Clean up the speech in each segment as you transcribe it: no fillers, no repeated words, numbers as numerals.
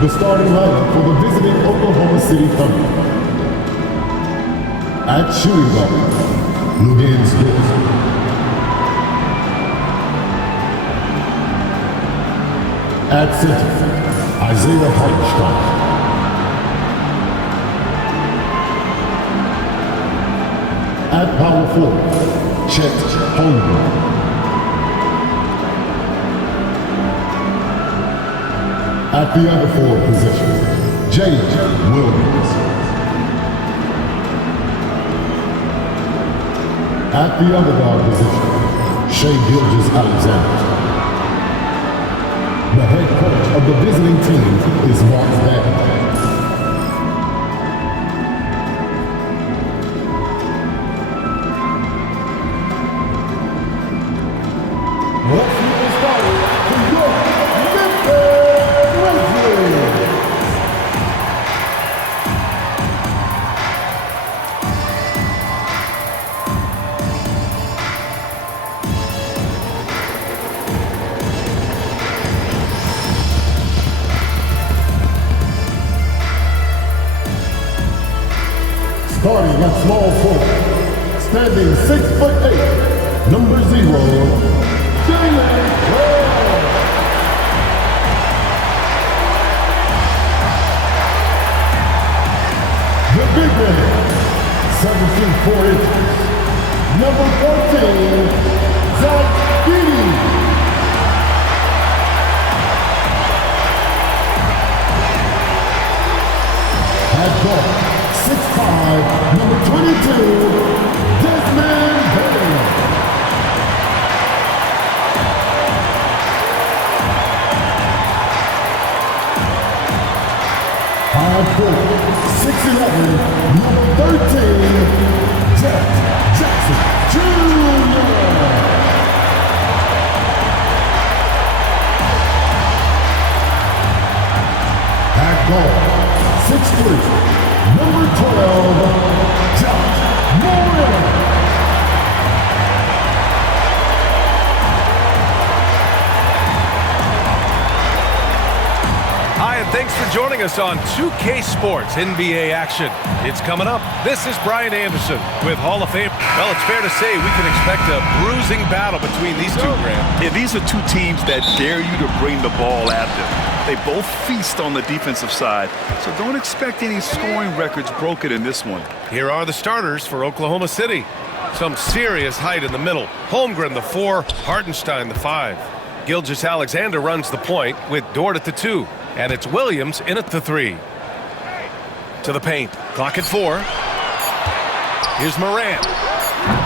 The starting lineup for the visiting Oklahoma City Thunder. At shooting guard, Luguentz Smith. At center, Isaiah Hartenstein. At power forward, Chet Holmgren. At the other forward position, James Williams. At the other guard position, Shai Gilgeous-Alexander. The head coach of the visiting team is Mark Davenport. Let's get started for your Memphis Grizzlies. Starting at small forward, standing 6'8", number 0, Jalen Brown. The big man, 7 feet 4 inches, number 14, Zach Edey. At guard, 6'5", number 22, Desmond Bane. High forward, 6'11", number 13, Jeff Jackson Jr. At guard, 6'3", number 12, Josh Morris. Hi, and thanks for joining us on 2K Sports NBA action. It's coming up. This is Brian Anderson with Hall of Fame. Well, it's fair to say we can expect a bruising battle between these two, Graham. Yeah, these are two teams that dare you to bring the ball at them. They both feast on the defensive side, so don't expect any scoring records broken in this one. Here are the starters for Oklahoma City. Some serious height in the middle. Holmgren, the 4, Hartenstein, the 5. Gilgeous-Alexander runs the point with Dort at the 2. And it's Williams in at the 3. To the paint. Clock at 4. Here's Morant.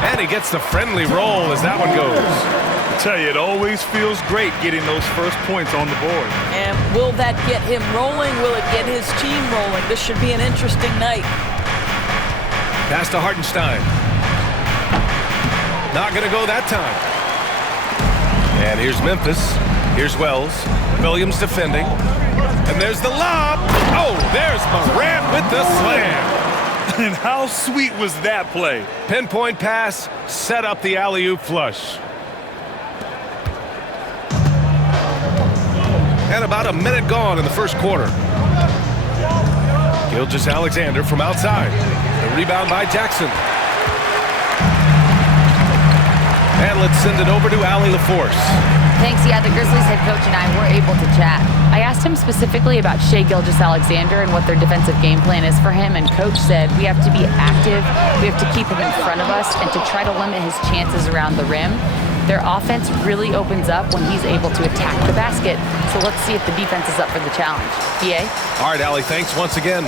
And he gets the friendly roll as that one goes. I tell you, it always feels great getting those first points on the board. And will that get him rolling? Will it get his team rolling? This should be an interesting night. Pass to Hartenstein. Not going to go that time. And here's Memphis. Here's Wells. Williams defending. And there's the lob. Oh, there's Morant with the slam. And how sweet was that play? Pinpoint pass, set up the alley-oop flush. And about a minute gone in the first quarter. Gilgeous-Alexander from outside. The rebound by Jackson. And let's send it over to Allie LaForce. Thanks. Yeah, the Grizzlies head coach and I were able to chat. I asked him specifically about Shai Gilgeous-Alexander and what their defensive game plan is for him, and coach said we have to be active, we have to keep him in front of us, and to try to limit his chances around the rim. Their offense really opens up when he's able to attack the basket. So let's see if the defense is up for the challenge. BA? All right, Allie, thanks once again.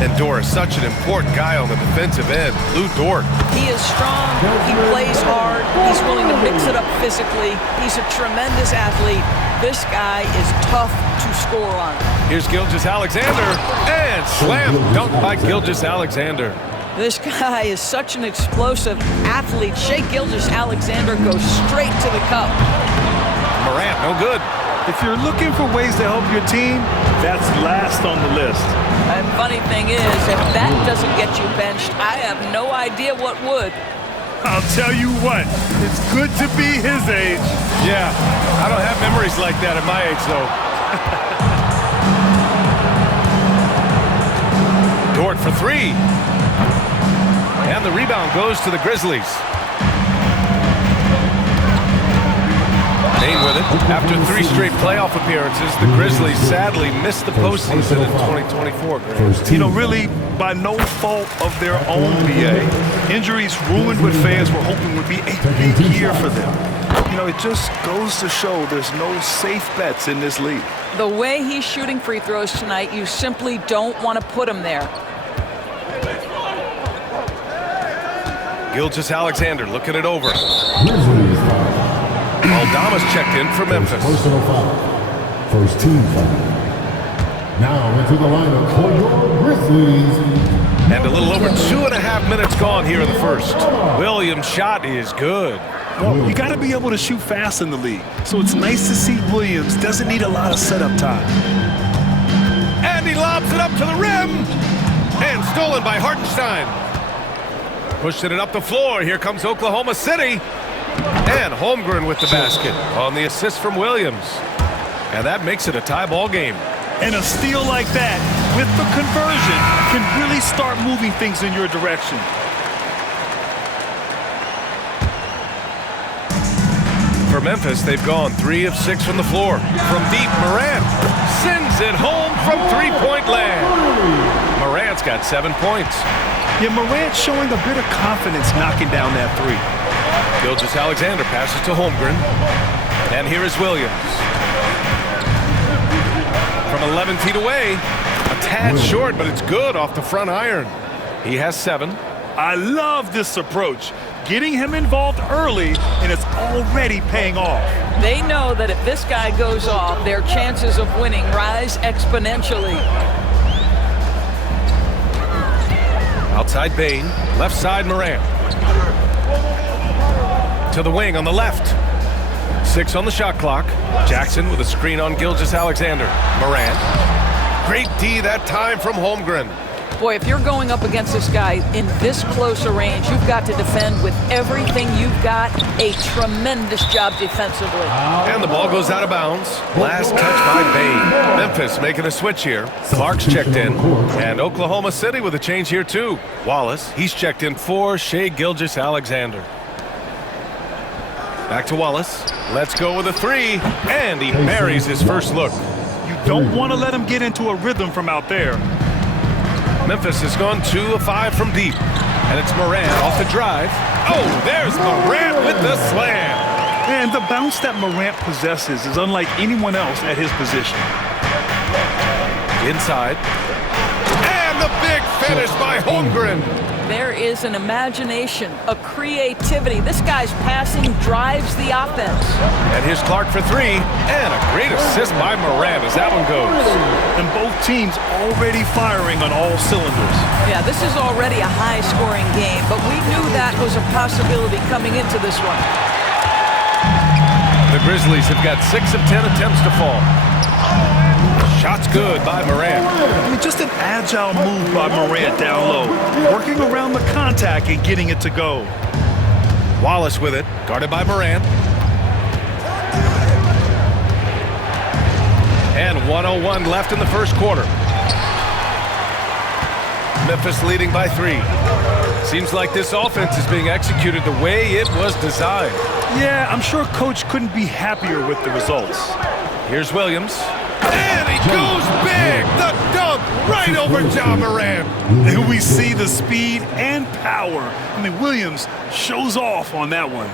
And Dort is such an important guy on the defensive end. Lou Dort. He is strong. He plays hard. He's willing to mix it up physically. He's a tremendous athlete. This guy is tough to score on. Here's Gilgeous-Alexander. And slam dunk by Gilgeous-Alexander. This guy is such an explosive athlete. Shai Gilgeous-Alexander goes straight to the cup. Morant, no good. If you're looking for ways to help your team, that's last on the list. And funny thing is, if that doesn't get you benched, I have no idea what would. I'll tell you what, it's good to be his age. Yeah, I don't have memories like that at my age, though. for three. And the rebound goes to the Grizzlies. Bain with it. After 3 straight playoff appearances, the Grizzlies sadly missed the postseason in 2024. You know, really by no fault of their own, BA. Injuries ruined what fans were hoping would be a big year for them. You know, it just goes to show there's no safe bets in this league. The way he's shooting free throws tonight, you simply don't want to put him there. Gilgeous-Alexander looking it over. Grizzlies foul. Aldama's checked in for Memphis. Personal foul. First team foul. Now into the lineup for your Grizzlies. And a little over 2.5 minutes gone here in the first. Williams' shot is good. Well, you got to be able to shoot fast in the league. So it's nice to see Williams doesn't need a lot of setup time. And he lobs it up to the rim. And stolen by Hartenstein. Pushing it up the floor. Here comes Oklahoma City. And Holmgren with the basket on the assist from Williams. And that makes it a tie ball game. And a steal like that with the conversion can really start moving things in your direction. For Memphis, they've gone 3 of 6 from the floor. From deep, Morant sends it home from three-point land. Morant's got 7 points. Yeah, Morant showing a bit of confidence knocking down that three. Gilgeous-Alexander passes to Holmgren. And here is Williams. From 11 feet away. A tad short, but it's good off the front iron. He has 7. I love this approach. Getting him involved early, and it's already paying off. They know that if this guy goes off, their chances of winning rise exponentially. Outside Bain, left side Morant. To the wing on the left. 6 on the shot clock. Jackson with a screen on Gilgeous-Alexander. Morant. Great D that time from Holmgren. Boy, if you're going up against this guy in this close a range, you've got to defend with everything you've got. A tremendous job defensively. And the ball goes out of bounds. Last touch by Bain. Memphis making a switch here. Clark's checked in. And Oklahoma City with a change here too. Wallace, he's checked in for Shai Gilgeous-Alexander. Back to Wallace. Let's go with a 3. And he buries his first look. You don't want to let him get into a rhythm from out there. Memphis has gone 2 of 5 from deep. And it's Morant off the drive. Oh, there's Morant with the slam. And the bounce that Morant possesses is unlike anyone else at his position. Inside. And the big finish by Holmgren. There is an imagination, a creativity. This guy's passing drives the offense. And here's Clark for 3. And a great assist by Morant as that one goes. And both teams already firing on all cylinders. Yeah, this is already a high-scoring game, but we knew that was a possibility coming into this one. The Grizzlies have got 6 of 10 attempts to fall. Shots good by Morant. I mean, just an agile move by Morant down low, working around the contact and getting it to go. Wallace with it, guarded by Morant. And 1:01 left in the first quarter. Memphis leading by 3. Seems like this offense is being executed the way it was designed. Yeah, I'm sure Coach couldn't be happier with the results. Here's Williams. And he goes big! The dunk right over Ja Morant. And we see the speed and power. I mean, Williams shows off on that one.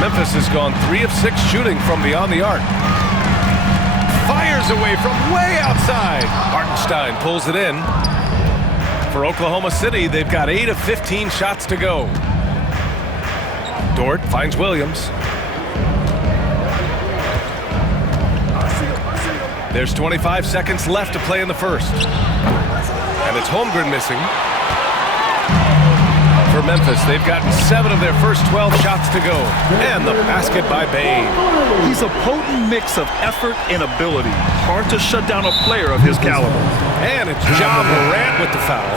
Memphis has gone 3 of 6 shooting from beyond the arc. Fires away from way outside. Hartenstein pulls it in. For Oklahoma City, they've got 8 of 15 shots to go. Dort finds Williams. There's 25 seconds left to play in the first. And it's Holmgren missing. For Memphis, they've gotten 7 of their first 12 shots to go. And the basket by Bain. He's a potent mix of effort and ability. Hard to shut down a player of his caliber. And it's Ja Morant with the foul.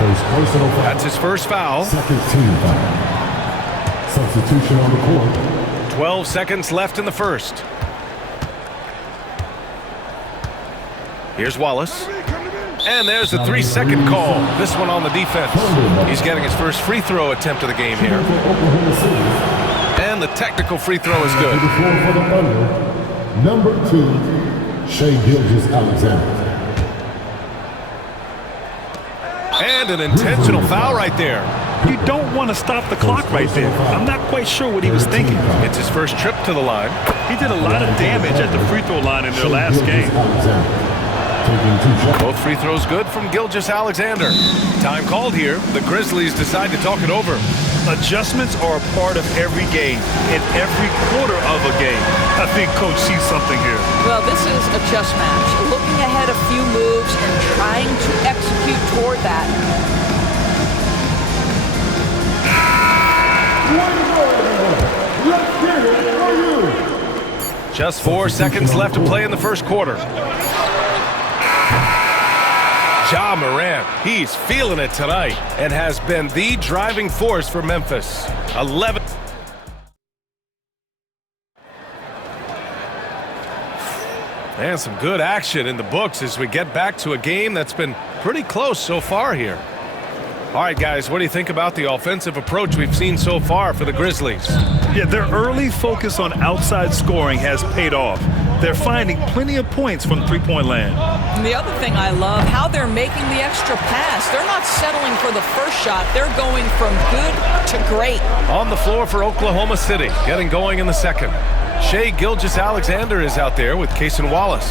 That's his first foul. Second team foul. Substitution on the court. 12 seconds left in the first. Here's Wallace. And there's the 3-second call. This one on the defense. He's getting his first free throw attempt of the game here. And the technical free throw is good. Number 2, Shai Gilgeous-Alexander. And an intentional foul right there. You don't want to stop the clock right there. I'm not quite sure what he was thinking. It's his first trip to the line. He did a lot of damage at the free throw line in their last game. Both free throws good from Gilgeous-Alexander. Time called here. The Grizzlies decide to talk it over. Adjustments are a part of every game, in every quarter of a game. I think Coach sees something here. Well, this is a chess match. Looking ahead a few moves and trying to execute toward that. Just 4 seconds left to play in the first quarter. Ja Morant, he's feeling it tonight and has been the driving force for Memphis. 11. And some good action in the books as we get back to a game that's been pretty close so far here. All right, guys, what do you think about the offensive approach we've seen so far for the Grizzlies? Yeah, their early focus on outside scoring has paid off. They're finding plenty of points from three-point land. And the other thing I love, how they're making the extra pass. They're not settling for the first shot. They're going from good to great. On the floor for Oklahoma City, getting going in the second. Shai Gilgeous-Alexander is out there with Cason Wallace.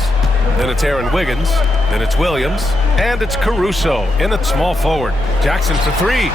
Then it's Aaron Wiggins. Then it's Williams. And it's Caruso in at small forward. Jackson for 3.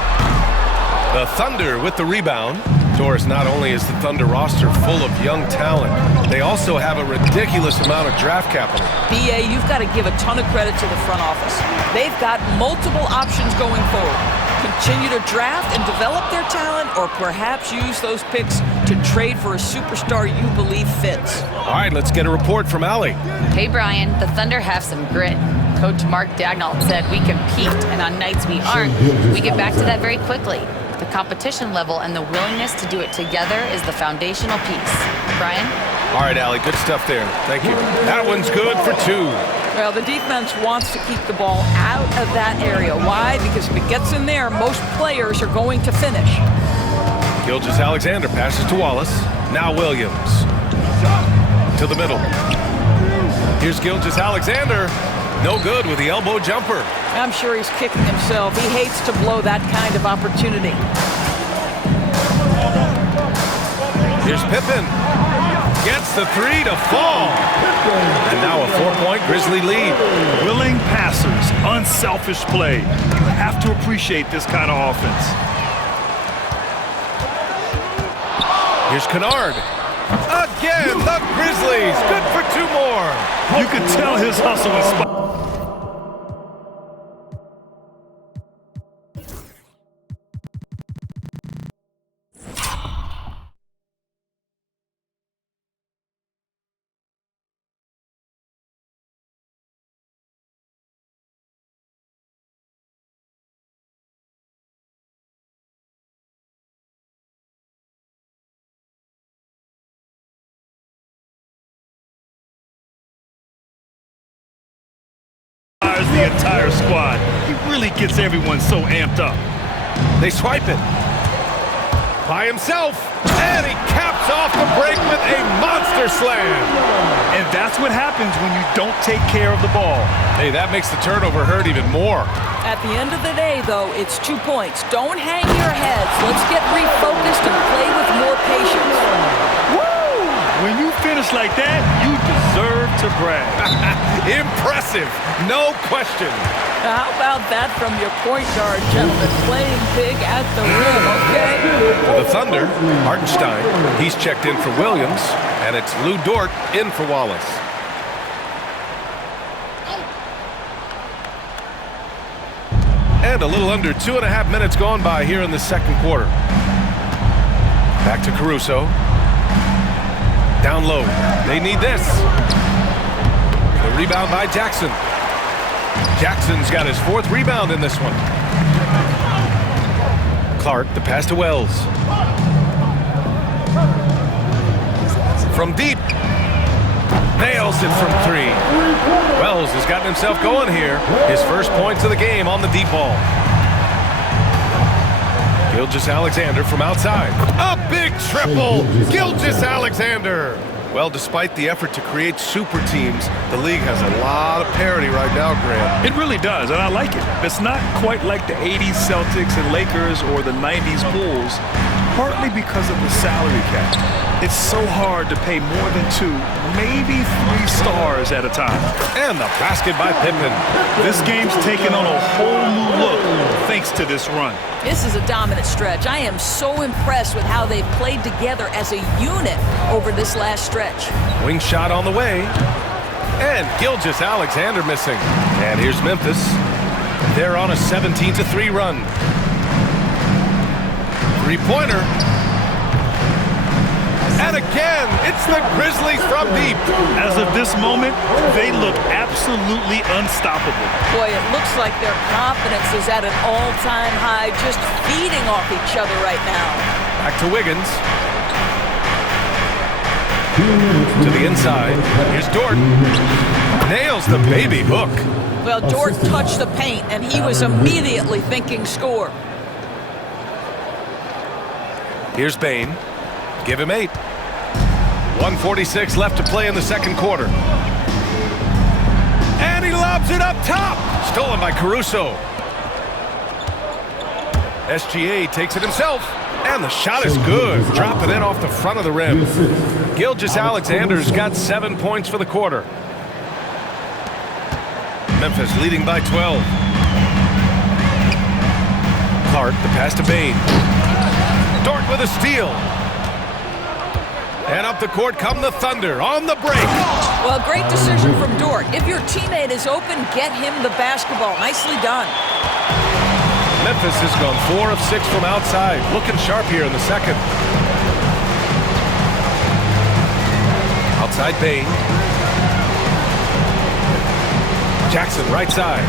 The Thunder with the rebound. Doris, not only is the Thunder roster full of young talent, they also have a ridiculous amount of draft capital. BA, you've got to give a ton of credit to the front office. They've got multiple options going forward. Continue to draft and develop their talent, or perhaps use those picks to trade for a superstar you believe fits. All right, let's get a report from Allie. Hey, Brian, the Thunder have some grit. Coach Mark Daigneault said we compete, and on nights we aren't, we get back to that very quickly. The competition level and the willingness to do it together is the foundational piece. Brian? All right, Allie, good stuff there. Thank you. That one's good for 2. Well, the defense wants to keep the ball out of that area. Why? Because if it gets in there, most players are going to finish. Gilgeous-Alexander passes to Wallace. Now Williams. To the middle. Here's Gilgeous-Alexander. No good with the elbow jumper. I'm sure he's kicking himself. He hates to blow that kind of opportunity. Here's Pippen. Gets the 3 to fall. And now a 4-point Grizzly lead. Willing passers, unselfish play. You have to appreciate this kind of offense. Here's Kennard. Again, the Grizzlies. Good for 2 more. You can tell his hustle is spot. The entire squad. He really gets everyone so amped up. They swipe it. By himself. And he caps off the break with a monster slam. And that's what happens when you don't take care of the ball. Hey, that makes the turnover hurt even more. At the end of the day, though, it's 2 points. Don't hang your heads. Let's get refocused and play with more patience. Woo! When you finish like that, you deserve to brag. Impressive, no question. How about that from your point guard, gentlemen? Playing big at the rim, okay? For the Thunder, Hartenstein, he's checked in for Williams, and it's Lou Dort in for Wallace. And a little under 2.5 minutes gone by here in the second quarter. Back to Caruso. Down low. They need this. The rebound by Jackson. Jackson's got his 4th rebound in this one. Clark, the pass to Wells. From deep. Nails it from 3. Wells Daniels has gotten himself going here. His first points of the game on the deep ball. Gilgeous-Alexander from outside. A big triple! Gilgeous-Alexander! Well, despite the effort to create super teams, the league has a lot of parity right now, Graham. It really does, and I like it. It's not quite like the 80s Celtics and Lakers or the 90s Bulls, partly because of the salary cap. It's so hard to pay more than 2, maybe 3 stars at a time. And the basket by Pippen. This game's taken on a whole new look thanks to this run. This is a dominant stretch. I am so impressed with how they've played together as a unit over this last stretch. Wing shot on the way. And Gilgeous-Alexander missing. And here's Memphis. They're on a 17-3 run. Three-pointer. And again, it's the Grizzlies from deep. As of this moment, they look absolutely unstoppable. Boy, it looks like their confidence is at an all-time high, just feeding off each other right now. Back to Wiggins. To the inside. Here's Dort. Nails the baby hook. Well, Dort touched the paint, and he was immediately thinking score. Here's Bane. Give him 8. 1:46 left to play in the second quarter. And he lobs it up top. Stolen by Caruso. SGA takes it himself. And the shot is good. Dropping in off the front of the rim. Gilgeous-Alexander's got 7 points for the quarter. Memphis leading by 12. Hart, the pass to Bane. Dort with a steal. And up the court come the Thunder on the break. Well, great decision from Dort. If your teammate is open, get him the basketball. Nicely done. Memphis has gone 4 of 6 from outside. Looking sharp here in the second. Outside Bane. Jackson right side.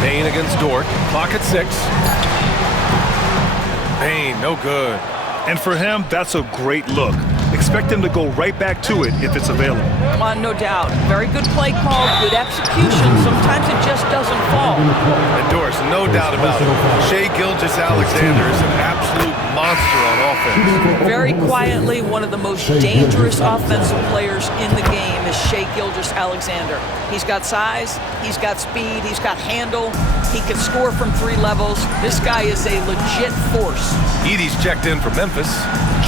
Bane against Dort. Clock at 6. Bane, no good. And for him, that's a great look. Expect him to go right back to it if it's available. No doubt. Very good play call, good execution. Sometimes it just doesn't fall. And Doris, no doubt about it. Shai Gilgeous-Alexander is an absolute monster on offense. Very quietly, one of the most dangerous offensive players in the game is Shai Gilgeous-Alexander. He's got size, he's got speed, he's got handle, he can score from 3 levels. This guy is a legit force. Edey's checked in for Memphis.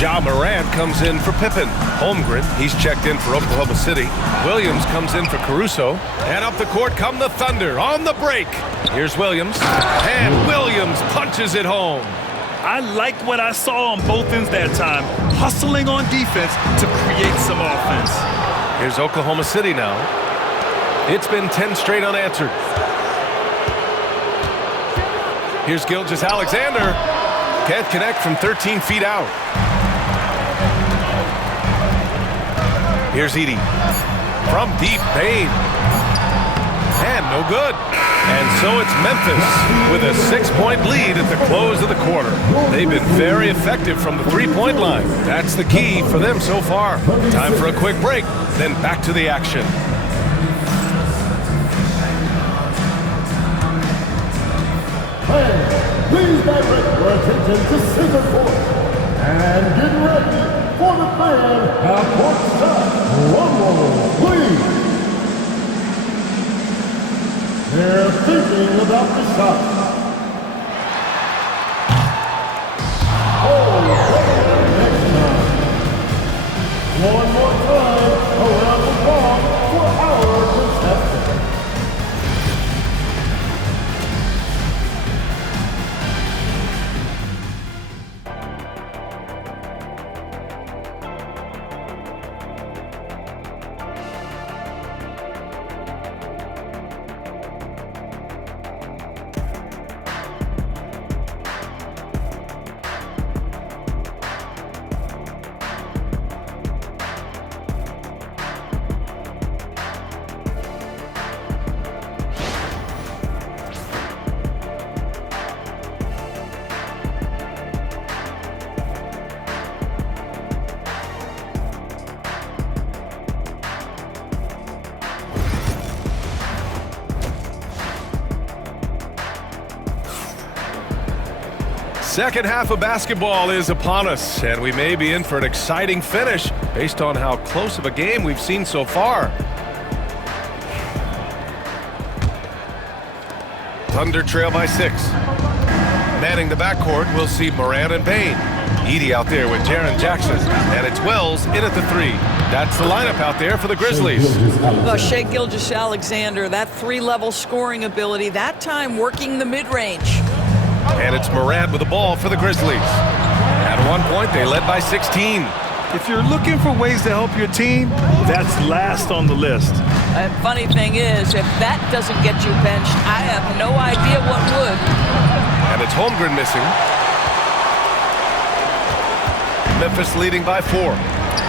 Ja Morant comes in for Pippen. Holmgren, he's checked in for Oklahoma City. Williams comes in for Caruso. And up the court come the Thunder on the break. Here's Williams. And Williams punches it home. I liked what I saw on both ends that time, hustling on defense to create some offense. Here's Oklahoma City now. It's been 10 straight unanswered. Here's Gilgeous-Alexander. Can't connect from 13 feet out. Here's Edey. From deep, Bane. And no good. And so it's Memphis with a 6-point lead at the close of the quarter. They've been very effective from the 3-point line. That's the key for them so far. Time for a quick break, then back to the action. Please direct your attention to center court and get ready for the fan half-court shot. Drum roll, please. They're thinking about the shot. Oh, next time. One more time around the ball for our contestant. Second half of basketball is upon us, and we may be in for an exciting finish based on how close of a game we've seen so far. Thunder trail by 6. Manning the backcourt, we'll see Morant and Bane. Edey out there with Jaren Jackson, and it's Wells in at the 3. That's the lineup out there for the Grizzlies. Well, Shai Gilgeous-Alexander, that 3-level scoring ability, that time working the mid-range. And it's Morant with the ball for the Grizzlies. At one point, they led by 16. If you're looking for ways to help your team, that's last on the list. And funny thing is, if that doesn't get you benched, I have no idea what would. And it's Holmgren missing. Memphis leading by 4.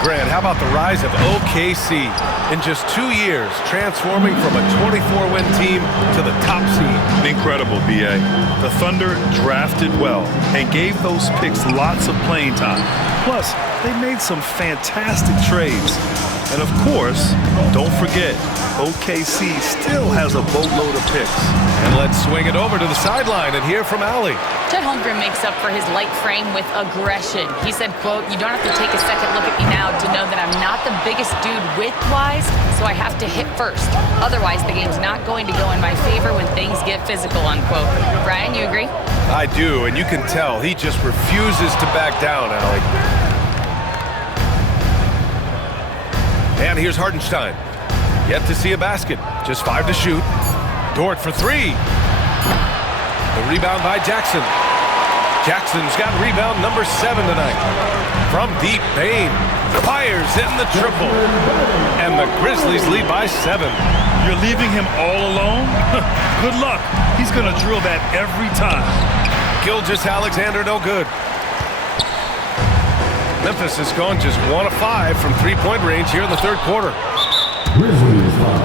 Grant, how about the rise of OKC? In just 2 years, transforming from a 24-win team to the top seed. Incredible, B.A. The Thunder drafted well and gave those picks lots of playing time. Plus, they made some fantastic trades. And of course, don't forget, OKC still has a boatload of picks. And let's swing it over to the sideline and hear from Allie. Chet Holmgren makes up for his light frame with aggression. He said, quote, "You don't have to take a second look at me now to know that I'm not the biggest dude width-wise, so I have to hit first. Otherwise, the game's not going to go in my favor when things get physical," unquote. Brian, you agree? I do, and you can tell he just refuses to back down, Allie. And here's Hartenstein. Yet to see a basket. Just 5 to shoot. Dort for 3. The rebound by Jackson. Jackson's got rebound number 7 tonight. From deep, Bane fires in the triple. And the Grizzlies lead by 7. You're leaving him all alone? Good luck. He's going to drill that every time. Gilgeous-Alexander no good. Memphis has gone just 1 of 5 from three-point range here in the third quarter. Grizzlies foul.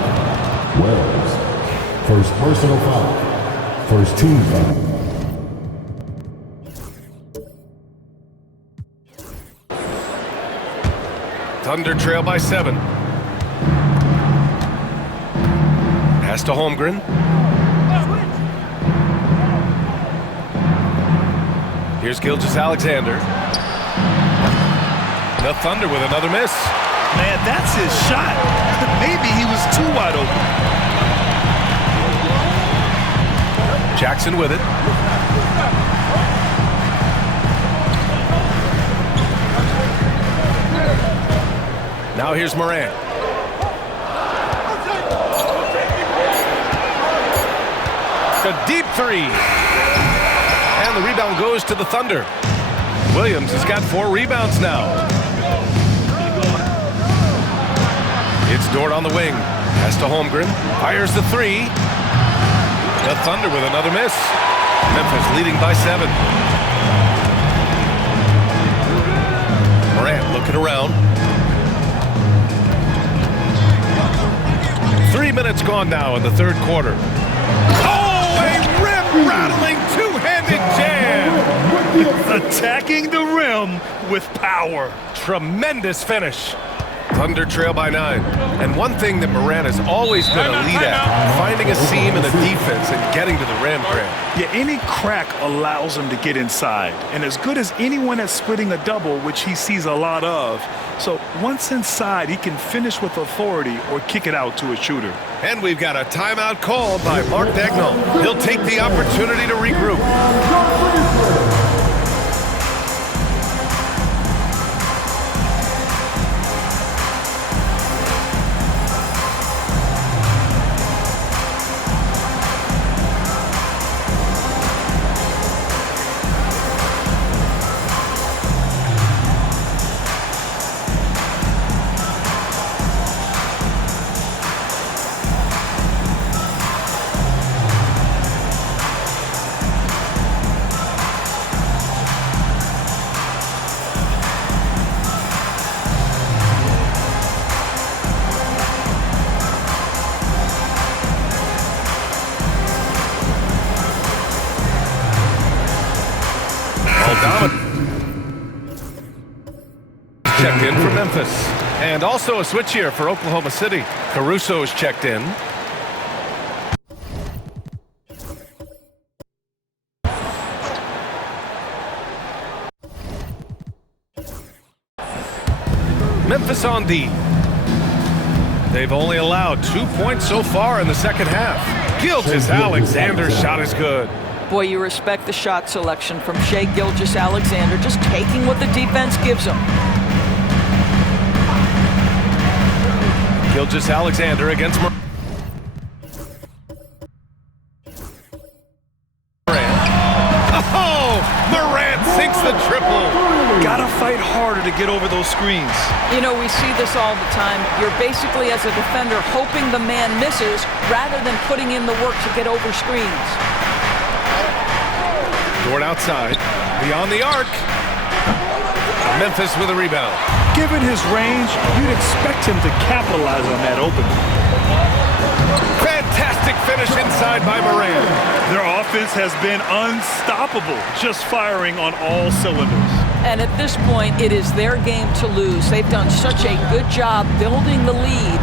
Wells. First personal foul. First team foul. Thunder trail by 7. Pass to Holmgren. Here's Gilgeous-Alexander. The Thunder with another miss. Man, that's his shot. Maybe he was too wide open. Jackson with it. Now here's Morant. A deep 3. And the rebound goes to the Thunder. Williams has got 4 rebounds now. It's Dort on the wing. Pass to Holmgren. Fires the 3. The Thunder with another miss. Memphis leading by 7. Morant looking around. 3 minutes gone now in the third quarter. Oh, a rim-rattling two-handed jam! Attacking the rim with power. Tremendous finish. Thunder trail by 9. And one thing that Morant has always been a lead at, finding a seam in the defense and getting to the rim, Grant. Yeah, any crack allows him to get inside. And as good as anyone at splitting a double, which he sees a lot of. So once inside, he can finish with authority or kick it out to a shooter. And we've got a timeout called by Mark Daigneault. He'll take the opportunity to regroup. Checked in for Memphis. And also a switch here for Oklahoma City. Caruso's checked in. Memphis on D. They've only allowed 2 points so far in the second half. Gilgeous-Alexander's shot is good. Boy, you respect the shot selection from Shai Gilgeous-Alexander, just taking what the defense gives him. Gilgeous-Alexander against Morant. Oh, Morant sinks the triple. Gotta fight harder to get over those screens. You know, we see this all the time. You're basically, as a defender, hoping the man misses rather than putting in the work to get over screens. Dort outside, beyond the arc. Memphis with a rebound. Given his range, you'd expect him to capitalize on that opening. Fantastic finish inside by Morant. Their offense has been unstoppable, just firing on all cylinders. And at this point, it is their game to lose. They've done such a good job building the lead.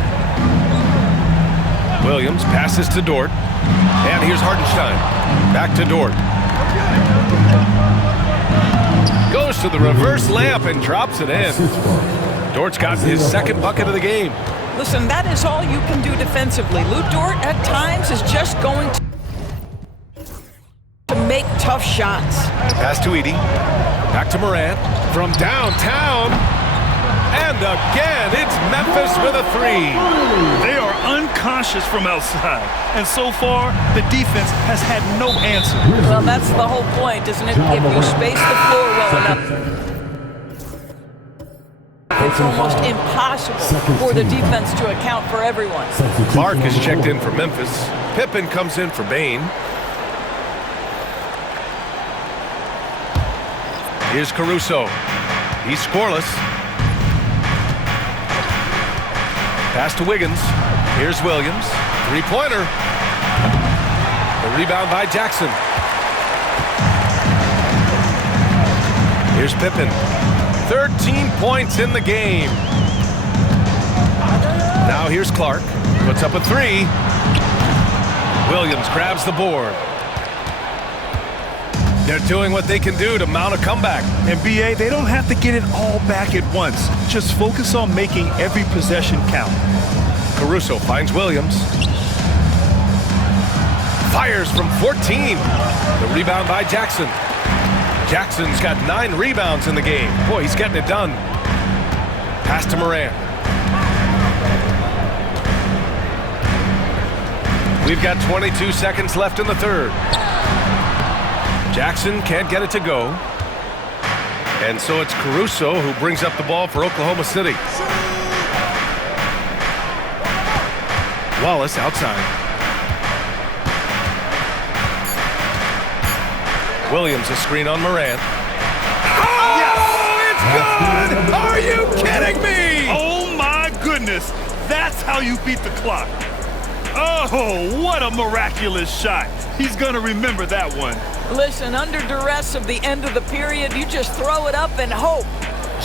Williams passes to Dort. And here's Hartenstein. Back to Dort. Goes to the reverse layup and drops it in. Dort's gotten his second bucket of the game. Listen, that is all you can do defensively. Lou Dort, at times, is just going to make tough shots. Pass to Edey. Back to Morant. From downtown. And again, it's Memphis with a three. They are unconscious from outside. And so far, the defense has had no answer. Well, that's the whole point, isn't it? If you space the floor well enough, it's almost impossible for the defense to account for everyone. Clark is checked in for Memphis. Pippen comes in for Bane. Here's Caruso. He's scoreless. Pass to Wiggins. Here's Williams. Three-pointer. The rebound by Jackson. Here's Pippen. 13 points in the game. Now here's Clark. Puts up a three. Williams grabs the board. They're doing what they can do to mount a comeback. And BA, they don't have to get it all back at once. Just focus on making every possession count. Caruso finds Williams. Fires from 14. The rebound by Jackson. Jackson's got 9 rebounds in the game. Boy, he's getting it done. Pass to Morant. We've got 22 seconds left in the third. Jackson can't get it to go. And so it's Caruso who brings up the ball for Oklahoma City. Wallace outside. Williams a screen on Morant. Oh, yes! It's good! Are you kidding me? Oh my goodness! That's how you beat the clock. Oh, what a miraculous shot. He's gonna remember that one. Listen, under duress of the end of the period, you just throw it up and hope.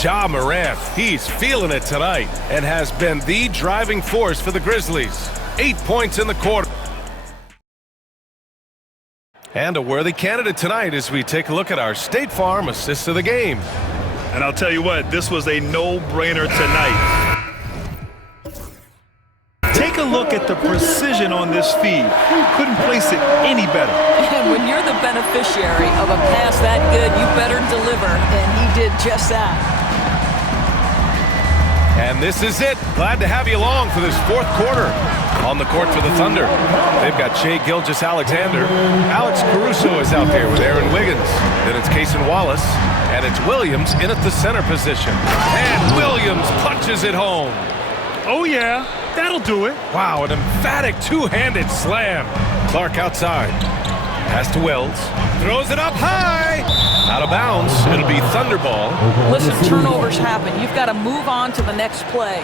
Ja Morant, he's feeling it tonight and has been the driving force for the Grizzlies. 8 points in the quarter. And a worthy candidate tonight as we take a look at our State Farm assist of the game. And I'll tell you what, this was a no-brainer tonight. Take a look at the precision on this feed. Couldn't place it any better. And when you're the beneficiary of a pass that good, you better deliver, and he did just that. And this is it. Glad to have you along for this fourth quarter. On the court for the Thunder, they've got Shai Gilgeous-Alexander. Alex Caruso is out there with Aaron Wiggins. Then it's Cason Wallace, and it's Williams in at the center position. And Williams punches it home. Oh yeah, that'll do it. Wow, an emphatic two-handed slam. Clark outside. Pass to Wells. Throws it up high. Out of bounds. It'll be Thunder ball. Listen, turnovers happen. You've got to move on to the next play.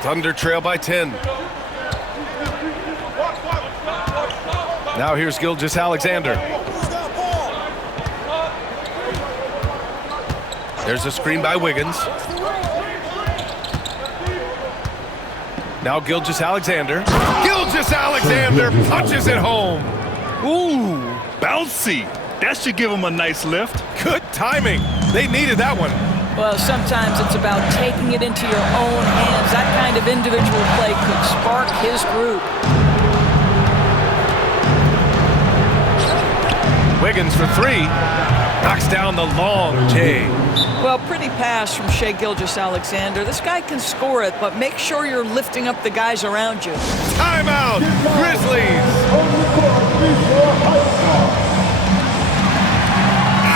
Thunder trail by 10. Now here's Gilgeous-Alexander. There's a screen by Wiggins. Now Gilgeous-Alexander. Gilgeous-Alexander punches it home. Ooh, bouncy. That should give them a nice lift. Good timing. They needed that one. Well, sometimes it's about taking it into your own hands. That kind of individual play could spark his group. Wiggins for three. Knocks down the long J. Well, pretty pass from Shai Gilgeous-Alexander. This guy can score it, but make sure you're lifting up the guys around you. Timeout, Grizzlies.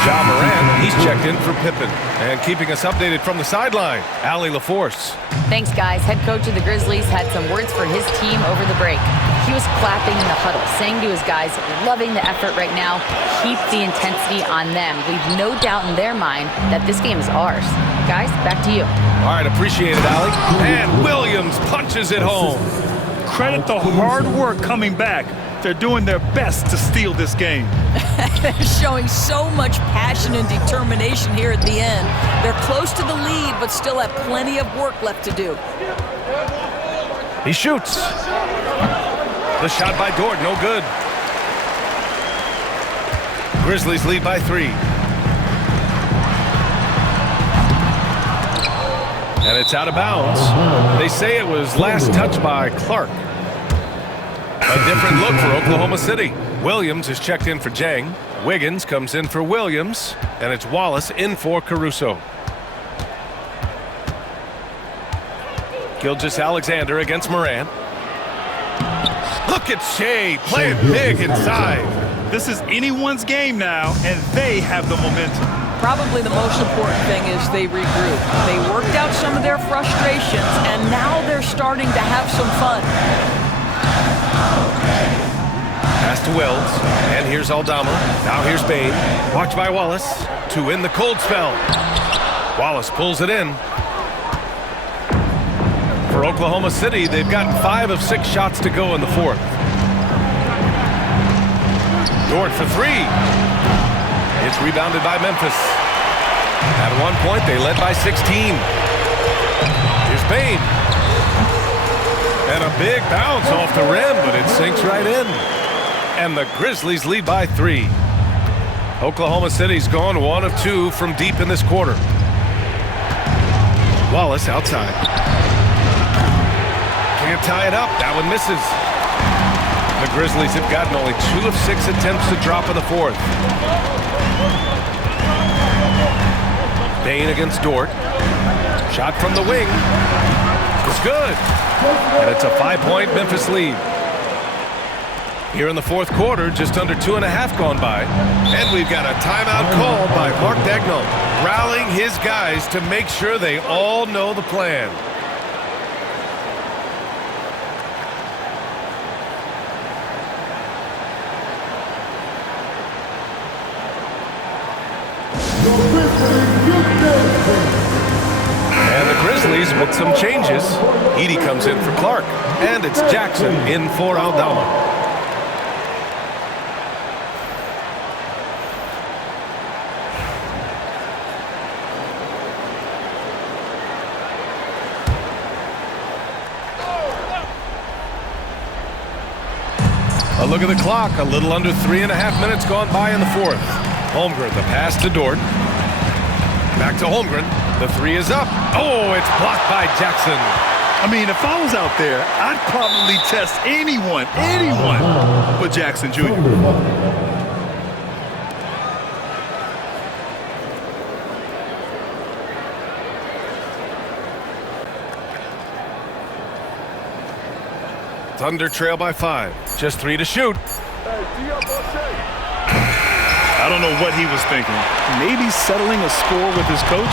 Ja Morant, he's checked in for Pippen. And keeping us updated from the sideline, Allie LaForce. Thanks, guys. Head coach of the Grizzlies had some words for his team over the break. He was clapping in the huddle, saying to his guys, loving the effort right now. Keep the intensity on them. Leave no doubt in their mind that this game is ours. Guys, back to you. All right, appreciate it, Allie. And Williams punches it home. Credit the hard work coming back. They're doing their best to steal this game. They're showing so much passion and determination here at the end. They're close to the lead, but still have plenty of work left to do. He shoots. The shot by Dort, no good. Grizzlies lead by 3. And it's out of bounds. They say it was last touched by Clark. A different look for Oklahoma City. Williams is checked in for Jang. Wiggins comes in for Williams. And it's Wallace in for Caruso. Gilgeous-Alexander against Morant. Look at Shai playing big inside. This is anyone's game now, and they have the momentum. Probably the most important thing is they regroup. They worked out some of their frustrations, and now they're starting to have some fun. Pass to Wells, and here's Aldama. Now here's Bane. Watch by Wallace to end the cold spell. Wallace pulls it in. For Oklahoma City, they've gotten 5 of 6 shots to go in the 4th. Dort for 3. It's rebounded by Memphis. At one point, they led by 16. Here's Bane. And a big bounce off the rim, but it sinks right in. And the Grizzlies lead by 3. Oklahoma City's gone 1 of 2 from deep in this quarter. Wallace outside. Can't tie it up. That one misses. The Grizzlies have gotten only 2 of 6 attempts to drop in the 4th. Bane against Dort. Shot from the wing. It's good. And it's a 5-point Memphis lead. Here in the 4th quarter, just under 2.5 gone by. And we've got a timeout called by Mark Daigneault, rallying his guys to make sure they all know the plan. And the Grizzlies with some changes. Edey comes in for Clark. And it's Jackson in for Aldama. A look at the clock. A little under 3.5 minutes gone by in the 4th. Holmgren, the pass to Dort. Back to Holmgren. The 3 is up. Oh, it's blocked by Jackson. I mean, if I was out there, I'd probably test anyone but Jackson Jr. Thunder trail by 5. Just 3 to shoot. I don't know what he was thinking. Maybe settling a score with his coach?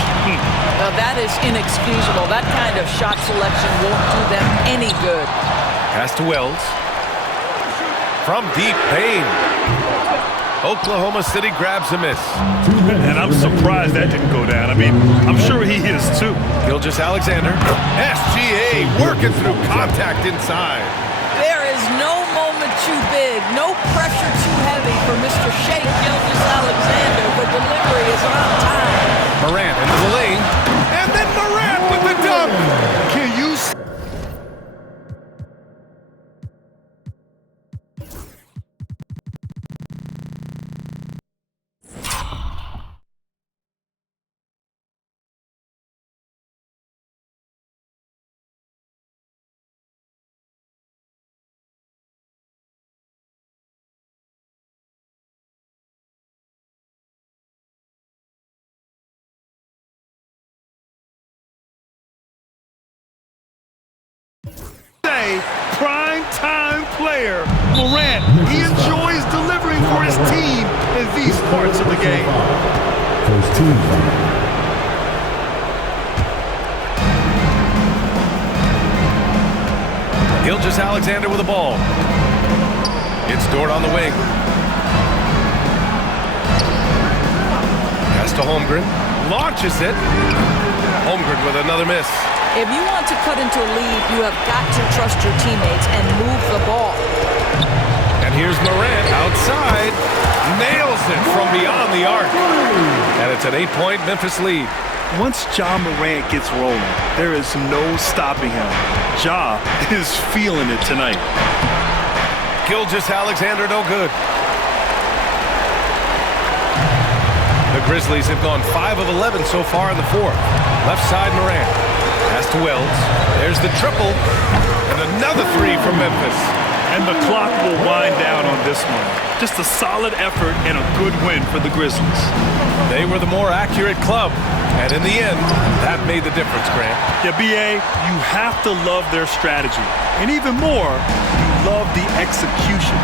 Now that is inexcusable. That kind of shot selection won't do them any good. Pass to Wells. From deep, Bane. Oklahoma City grabs a miss. And I'm surprised that didn't go down. I mean, I'm sure he is too. Gilgeous-Alexander. SGA working through contact inside. There is no moment too big, no pressure too heavy for Mr. Shai Gilgeous-Alexander. The delivery is on time. Morant into the lane. And then Morant with the dunk. Can you First team foul. Gilgeous-Alexander with the ball. It's Dort on the wing. Pass to Holmgren. Launches it. Holmgren with another miss. If you want to cut into a lead, you have got to trust your teammates and move the ball. And here's Morant outside. Nails it from beyond the arc. And it's an 8-point Memphis lead. Once Ja Morant gets rolling, there is no stopping him. Ja is feeling it tonight. Gilgeous-Alexander no good. The Grizzlies have gone 5 of 11 so far in the fourth. Left side Morant. Pass to Wells. There's the triple. And another three from Memphis. And the clock will wind down on this one. Just a solid effort and a good win for the Grizzlies. They were the more accurate club. And in the end, that made the difference, Grant. Yeah, B.A., you have to love their strategy. And even more, you love the execution.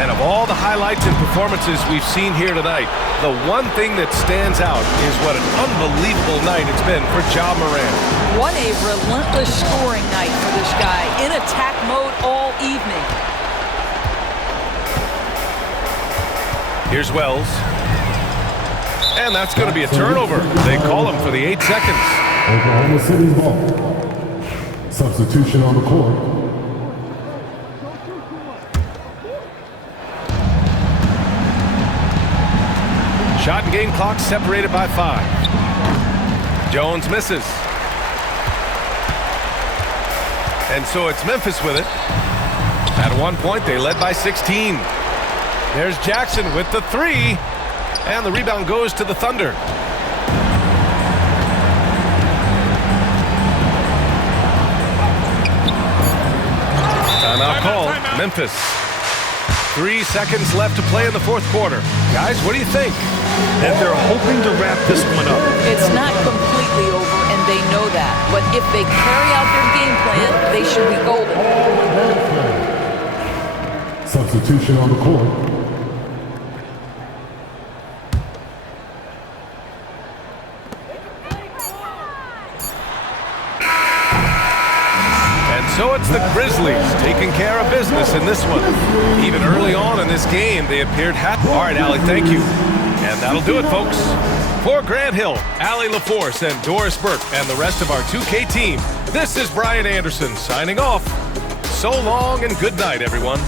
And of all the highlights and performances we've seen here tonight, the one thing that stands out is what an unbelievable night it's been for Ja Morant. What a relentless scoring night for this guy. In attack mode all evening. Here's Wells. And that's going to be a turnover. They call him for the 8 seconds. Oklahoma City's ball. Substitution on the court. Shot and game clock separated by 5. Jones misses. And so it's Memphis with it. At one point, they led by 16. There's Jackson with the 3. And the rebound goes to the Thunder. Timeout called. Memphis. 3 seconds left to play in the fourth quarter. Guys, what do you think? And they're hoping to wrap this one up. It's not completely over, and they know that. But if they carry out their game plan, they should be golden. Substitution on the court. So it's the Grizzlies taking care of business in this one. Even early on in this game, they appeared happy. All right, Allie, thank you. And that'll do it, folks. For Grant Hill, Allie LaForce, and Doris Burke, and the rest of our 2K team, this is Brian Anderson signing off. So long and good night, everyone.